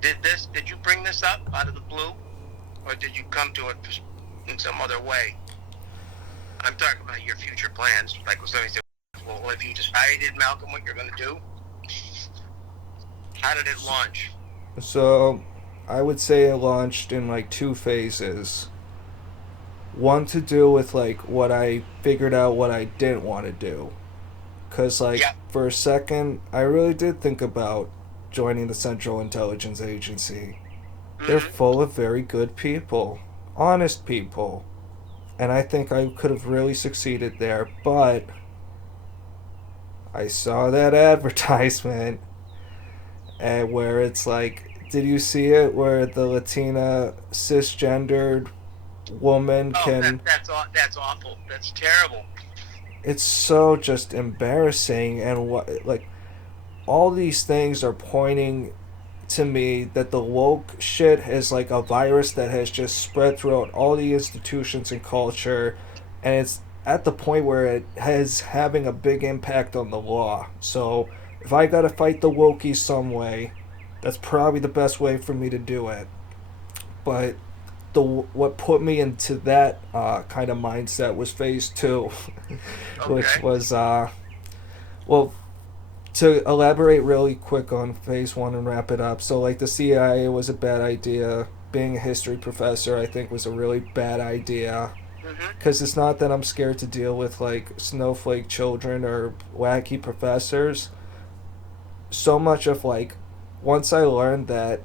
Did you bring this up out of the blue, or did you come to it in some other way? I'm talking about your future plans. Like, was somebody say, "Well, have you decided, Malcolm, what you're going to do?" How did it launch? So I would say it launched in like two phases. One to do with like what I figured out what I didn't want to do. Cause like Yeah. for a second I really did think about joining the Central Intelligence Agency. They're Mm-hmm. full of very good people, honest people, and I think I could have really succeeded there, but I saw that advertisement and where it's like, did you see it where the Latina cisgendered woman Oh, can, that's awful. That's terrible. it's so just embarrassing, and what like all these things are pointing to me that the woke shit is like a virus that has just spread throughout all the institutions and culture, and it's at the point where it has having a big impact on the law. So if I gotta fight the wokies some way, that's probably the best way for me to do it. But the what put me into that kind of mindset was phase two, which Okay. was well, to elaborate really quick on phase one and wrap it up. So like the CIA was a bad idea. Being a history professor, I think, was a really bad idea. Mm-hmm. Because it's not that I'm scared to deal with like snowflake children or wacky professors. So much of like, once I learned that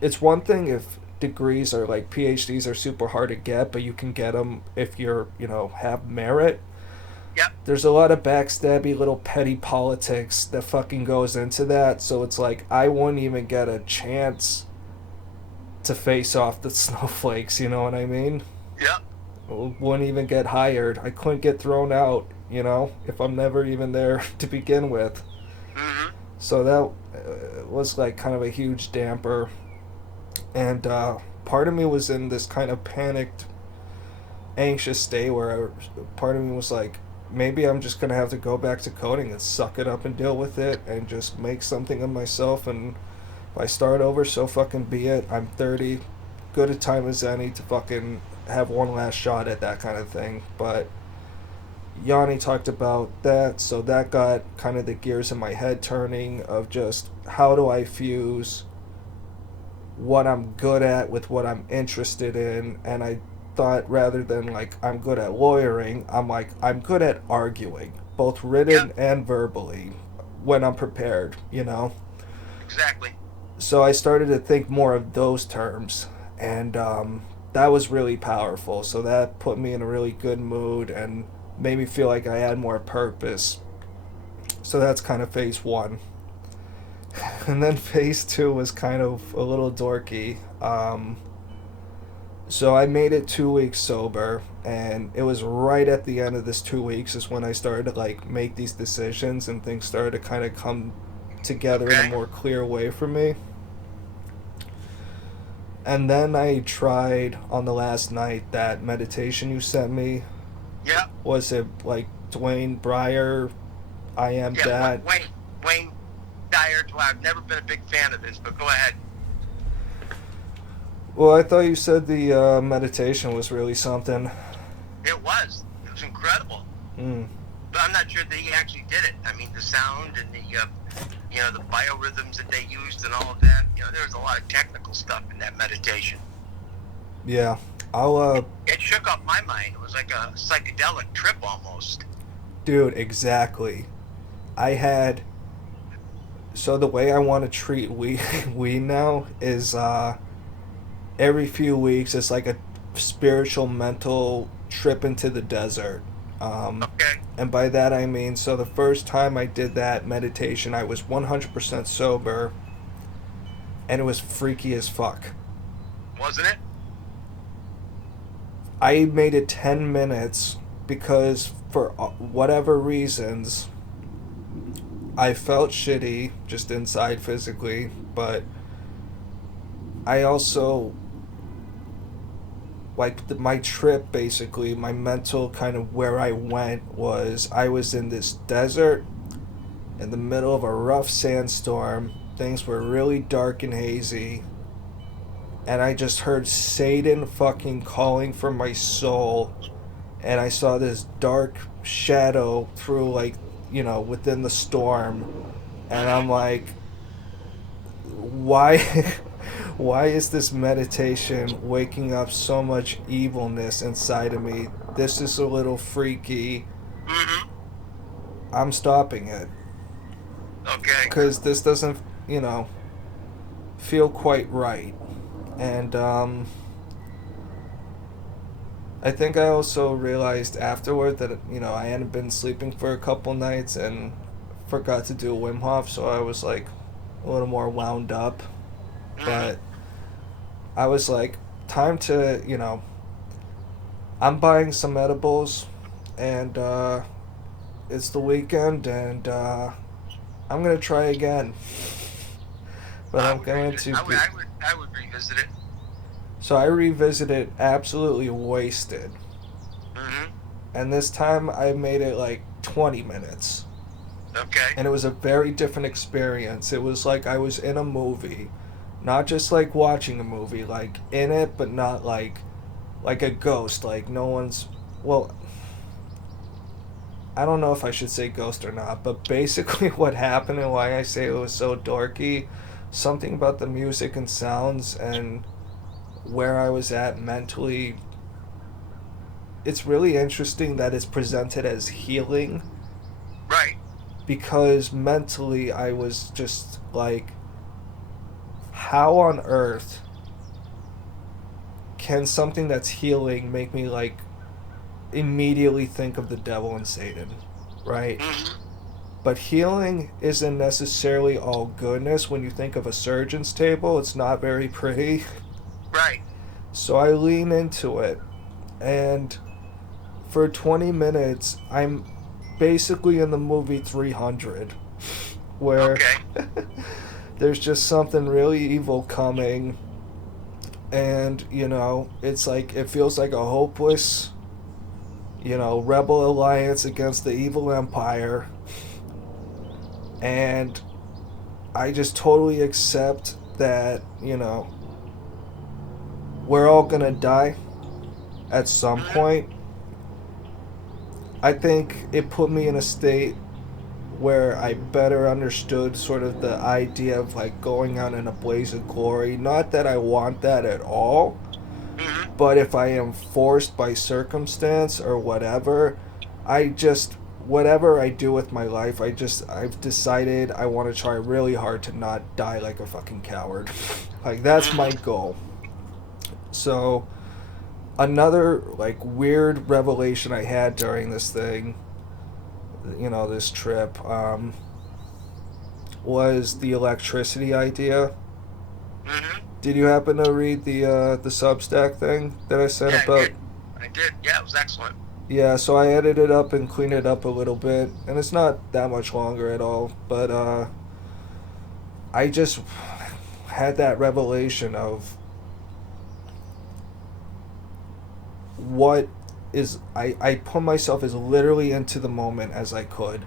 it's one thing if degrees are like PhDs are super hard to get, but you can get them if you're, have merit. Yep. There's a lot of backstabby little petty politics that fucking goes into that. So it's like I wouldn't even get a chance to face off the snowflakes. You know what I mean? Yep. Wouldn't even get hired. I couldn't get thrown out. If I'm never even there to begin with. Mm-hmm. So that was like kind of a huge damper, and part of me was in this kind of panicked, anxious state where part of me was like, maybe I'm just gonna have to go back to coding and suck it up and deal with it and just make something of myself. And if I start over, so fucking be it. I'm 30, good a time as any to fucking have one last shot at that kind of thing. But Yanni talked about that, so that got kind of the gears in my head turning of just how do I fuse what I'm good at with what I'm interested in. And I thought rather than like I'm good at lawyering, I'm like I'm good at arguing, both Yep. written and verbally when I'm prepared. Exactly. So I started to think more of those terms, and that was really powerful. So that put me in a really good mood and made me feel like I had more purpose. So that's kind of phase one. And then phase two was kind of a little dorky. So I made it 2 weeks sober, and it was right at the end of this 2 weeks is when I started to like make these decisions, and things started to kind of come together in a Okay. more clear way for me. And then I tried on the last night that meditation you sent me. Yep. Was it like Dwayne Breyer? I am Yeah. that. Wayne Dyer. Well, I've never been a big fan of this, but go ahead. Well, I thought you said the meditation was really something. It was. It was incredible. Mm. But I'm not sure that he actually did it. I mean, the sound and the biorhythms that they used and all of that. There was a lot of technical stuff in that meditation. Yeah, I'll It shook up my mind. It was like a psychedelic trip almost. dude, exactly. I had so the way I want to treat we we now is every few weeks it's like a spiritual mental trip into the desert. Okay. And by that I mean, so the first time I did that meditation, I was 100% sober, and it was freaky as fuck. Wasn't it? I made it 10 minutes because, for whatever reasons, I felt shitty just inside physically, but I also like my trip basically my mental kind of where I went was I was in this desert in the middle of a rough sandstorm things were really dark and hazy, and I just heard Satan fucking calling for my soul, and I saw this dark shadow through, like, within the storm, and I'm like, why why is this meditation waking up so much evilness inside of me? This is a little freaky. Mm-hmm. I'm stopping it. Okay. Because this doesn't, feel quite right. And I think I also realized afterward that, I hadn't been sleeping for a couple nights and forgot to do Wim Hof, so I was like a little more wound up. But I was like, time to, I'm buying some edibles, and it's the weekend, and I'm going to try again. But I'm going to... I would revisit it. So I revisited absolutely wasted. Mm-hmm. And this time I made it like 20 minutes. Okay. And it was a very different experience. It was like I was in a movie. Not just like watching a movie, like in it, but not like a ghost. Like no one's... Well, I don't know if I should say ghost or not, but basically what happened and why I say it was so dorky, something about the music and sounds and where I was at mentally, it's really interesting that it's presented as healing. Right. Because mentally I was just like, how on earth can something that's healing make me like immediately think of the devil and Satan, right? Mm-hmm. But healing isn't necessarily all goodness. When you think of a surgeon's table, it's not very pretty. Right. So I lean into it, and for 20 minutes, I'm basically in the movie 300, where there's just something really evil coming, and, it's like, it feels like a hopeless, rebel alliance against the evil empire, and I just totally accept that, we're all gonna die at some point. I think it put me in a state where I better understood sort of the idea of like going out in a blaze of glory. Not that I want that at all, but if I am forced by circumstance or whatever, whatever I do with my life, I've decided I want to try really hard to not die like a fucking coward. Like, that's my goal. So, another, like, weird revelation I had during this thing, this trip, was the electricity idea. Mm-hmm. Did you happen to read the Substack thing that I sent about? I did. Yeah, it was excellent. Yeah, so I edited it up and cleaned it up a little bit, and it's not that much longer at all, but I just had that revelation of what is... I put myself as literally into the moment as I could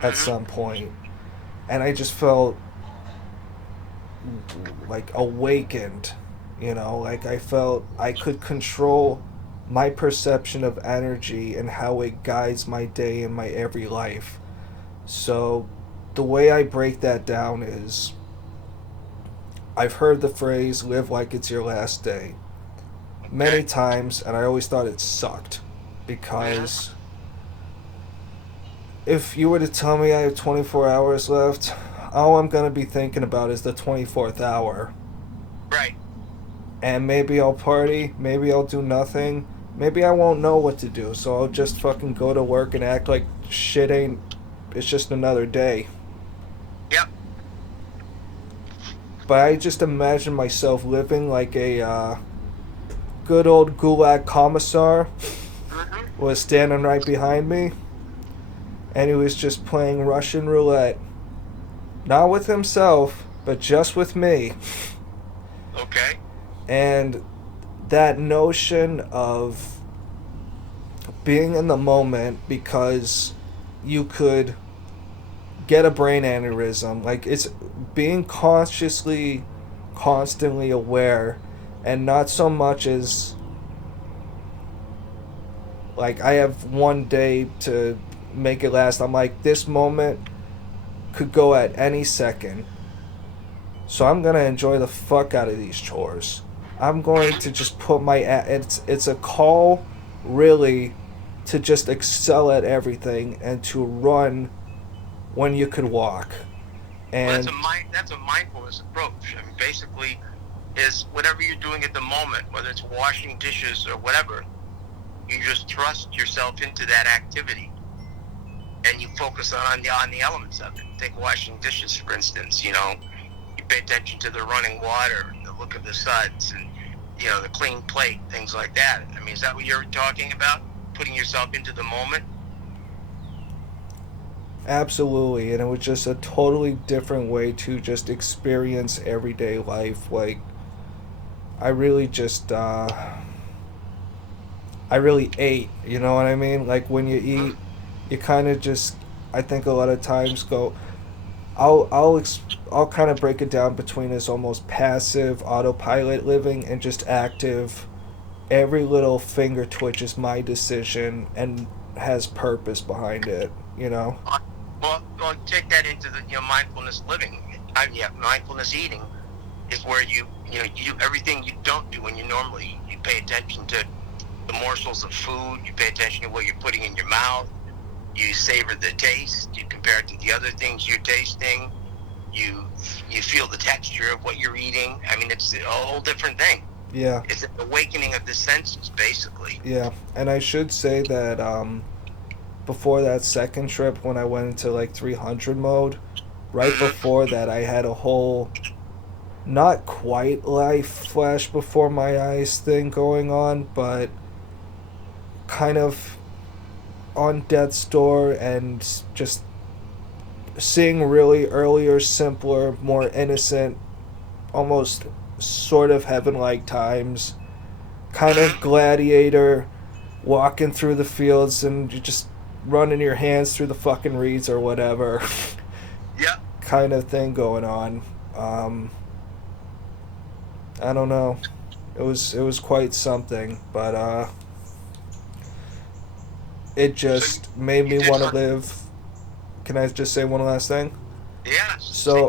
at some point, and I just felt like awakened, like I felt I could control my perception of energy and how it guides my day and my every life. So the way I break that down is, I've heard the phrase live like it's your last day many times, and I always thought it sucked, because if you were to tell me I have 24 hours left, all I'm going to be thinking about is the 24th hour. Right. And maybe I'll party, maybe I'll do nothing, maybe I won't know what to do, so I'll just fucking go to work and act like shit ain't... It's just another day. Yep. But I just imagine myself living like a good old Gulag commissar was standing right behind me, and he was just playing Russian roulette. Not with himself, but just with me. Okay. And that notion of being in the moment, because you could get a brain aneurysm. Like, it's being consciously, constantly aware, and not so much as like I have one day to make it last. I'm like, this moment could go at any second. So I'm gonna enjoy the fuck out of these chores. I'm going to just put my it's a call, really, to just excel at everything and to run when you could walk. And That's a mindfulness approach. I mean, basically, is whatever you're doing at the moment, whether it's washing dishes or whatever, you just thrust yourself into that activity, and you focus on the elements of it. Take washing dishes, for instance. You know, you pay attention to the running water, and the look of the suds, and the clean plate, things like that. I mean, is that what you're talking about? Putting yourself into the moment? absolutely, and it was just a totally different way to just experience everyday life. Like, I really just I really ate, you know what I mean? Like, when you eat, you kind of just, I think a lot of times go, I'll kind of break it down between this almost passive autopilot living and just active. Every little finger twitch is my decision and has purpose behind it, you know? Well, take that into the mindfulness living. Mindfulness eating is where you do everything you don't do when you normally. You pay attention to the morsels of food. You pay attention to what you're putting in your mouth. You savor the taste. You compare it to the other things you're tasting. You feel the texture of what you're eating. I mean, it's a whole different thing. Yeah. It's an awakening of the senses, basically. Yeah, and I should say that before that second trip, when I went into like 300 mode, right before that, I had a whole, not quite life flash before my eyes thing going on, but kind of on death's door, and just seeing really earlier, simpler, more innocent, almost sort of heaven-like times. Kind of gladiator, walking through the fields and you just running your hands through the fucking reeds or whatever. Yeah. Kind of thing going on. I don't know. It was quite something, but it just made me want to live. Can I just say one last thing? Yeah. So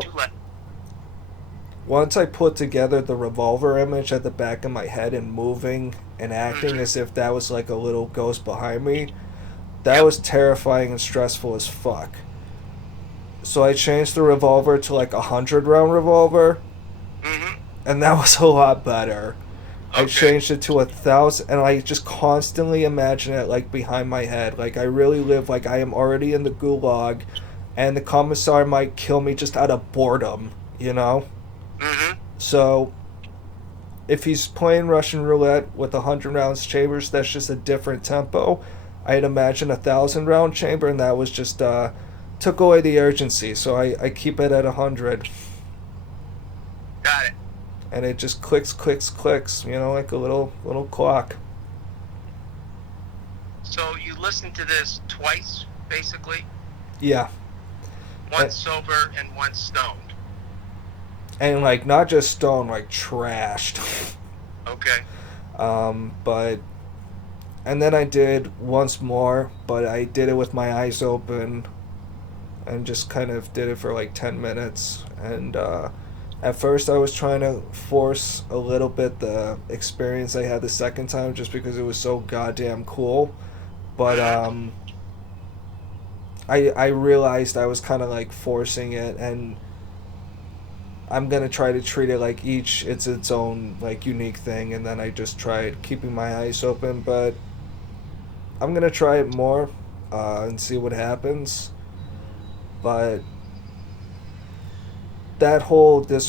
once I put together the revolver image at the back of my head and moving and acting as if that was like a little ghost behind me, that was terrifying and stressful as fuck. So I changed the revolver to like 100-round revolver, and that was a lot better. Okay. I changed it to 1,000, and I just constantly imagine it like behind my head. Like, I really live like I am already in the gulag, and the commissar might kill me just out of boredom, you know? So, if he's playing Russian roulette with 100 rounds chambers, that's just a different tempo. I'd imagine 1,000-round chamber, and that was just took away the urgency. So I keep it at 100. Got it. And it just clicks, you know, like a little clock. So you listen to this twice, basically? Yeah. Once sober and once stoned. And like not just stoned, like trashed. Okay. But and then I did once more, but I did it with my eyes open and just kind of did it for like 10 minutes. And at first I was trying to force a little bit the experience I had the second time just because it was so goddamn cool. But I realized I was kind of like forcing it, and I'm gonna try to treat it like it's its own like unique thing, and then I just tried keeping my eyes open. But I'm gonna try it more and see what happens. But this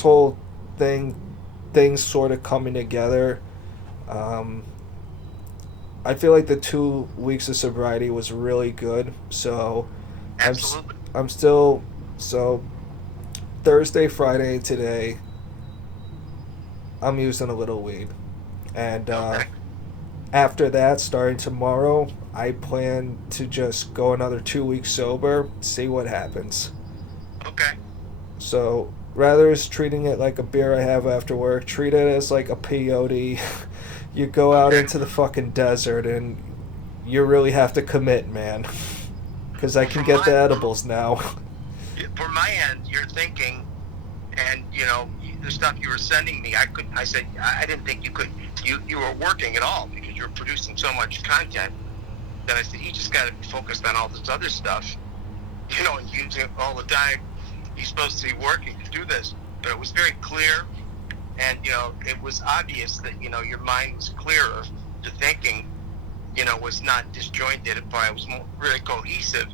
whole things sort of coming together. I feel like the 2 weeks of sobriety was really good. So Absolutely. I'm still so. Thursday, Friday, today, I'm using a little weed. And after that, starting tomorrow, I plan to just go another 2 weeks sober, see what happens. Okay. So rather as treating it like a beer I have after work, treat it as like a peyote. You go out Okay. into the fucking desert and you really have to commit, man. Because I Well, can get the edibles now. for my end, you're thinking, and the stuff you were sending me, I said I didn't think you could. You were working at all because you were producing so much content. That I said you just got to be focused on all this other stuff. And using all the time you're supposed to be working to do this. But it was very clear, and it was obvious that your mind was clearer. The thinking, was not disjointed, but it was more really cohesive.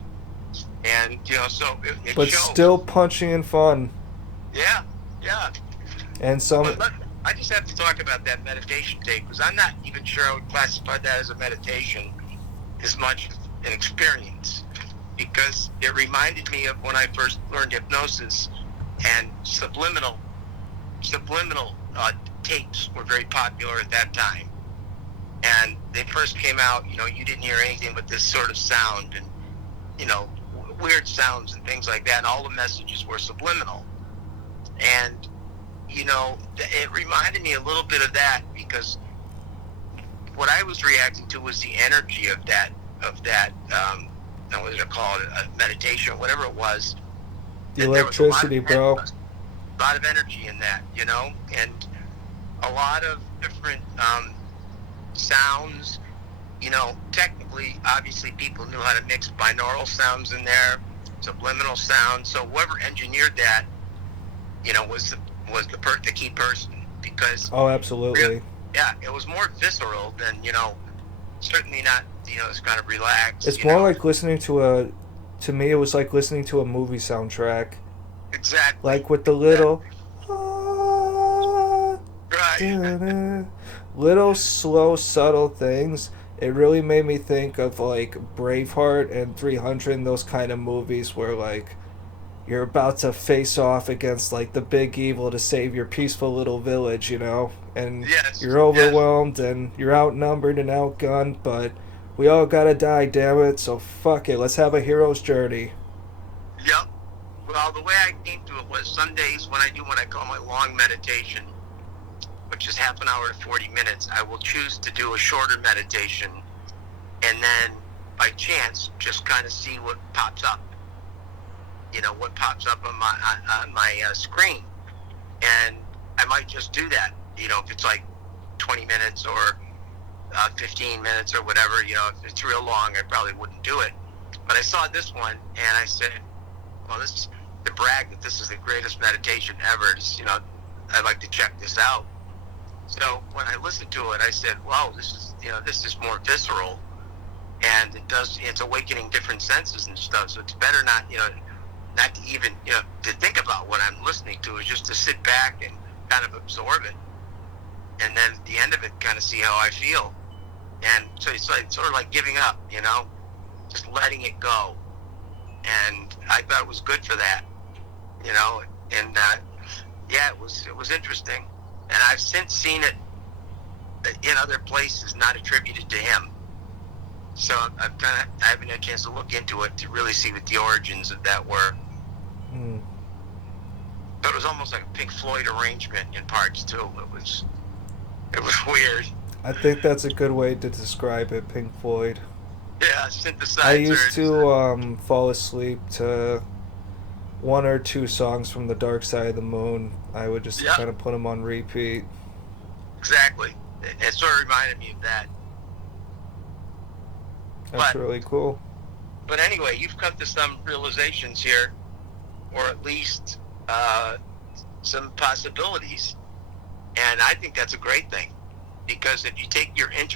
And so it But showed. still punchy and fun. Yeah, yeah. And some. I just have to talk about that meditation tape because I'm not even sure I would classify that as a meditation as much as an experience, because it reminded me of when I first learned hypnosis, and subliminal tapes were very popular at that time. And they first came out, you didn't hear anything but this sort of sound and, weird sounds and things like that. And all the messages were subliminal. And, it reminded me a little bit of that, because what I was reacting to was the energy of that, what was it called, a meditation, whatever it was. The electricity, bro. A lot of energy in that, and a lot of different sounds. Technically, obviously, people knew how to mix binaural sounds in there, subliminal sounds. So whoever engineered that, was the key person, because Oh, absolutely. really, yeah, it was more visceral than certainly not it's kind of relaxed. It's more like listening to me, it was like listening to a movie soundtrack. Exactly. Like with the little. Right. Little slow, subtle things. It really made me think of like Braveheart and 300 and those kind of movies where like you're about to face off against like the big evil to save your peaceful little village, and Yes. you're overwhelmed and you're outnumbered and outgunned, but we all gotta die, damn it, so fuck it, let's have a hero's journey. Yep. Well, the way I came to it was some days when I call my long meditation, which is half an hour to 40 minutes, I will choose to do a shorter meditation, and then by chance just kind of see what pops up. What pops up on my screen, and I might just do that. If it's like 20 minutes or 15 minutes or whatever. If it's real long, I probably wouldn't do it. But I saw this one, and I said, well, this is to brag that this is the greatest meditation ever. Just, I'd like to check this out. So when I listened to it, I said, wow, this is more visceral, and it's awakening different senses and stuff. So it's better not to even, to think about what I'm listening to, is just to sit back and kind of absorb it. And then at the end of it, kind of see how I feel. And so it's sort of like giving up, just letting it go. And I thought it was good for that, and yeah, it was interesting. And I've since seen it in other places, not attributed to him. So I haven't had a chance to look into it to really see what the origins of that were. Mm. But it was almost like a Pink Floyd arrangement in parts too. It was weird. I think that's a good way to describe it, Pink Floyd. Yeah, synthesizers. I used to fall asleep to one or two songs from The Dark Side of the Moon. I would just kind of put them on repeat. Exactly. It sort of reminded me of that. That's really cool. But anyway, you've come to some realizations here, or at least some possibilities. And I think that's a great thing, because if you take your interest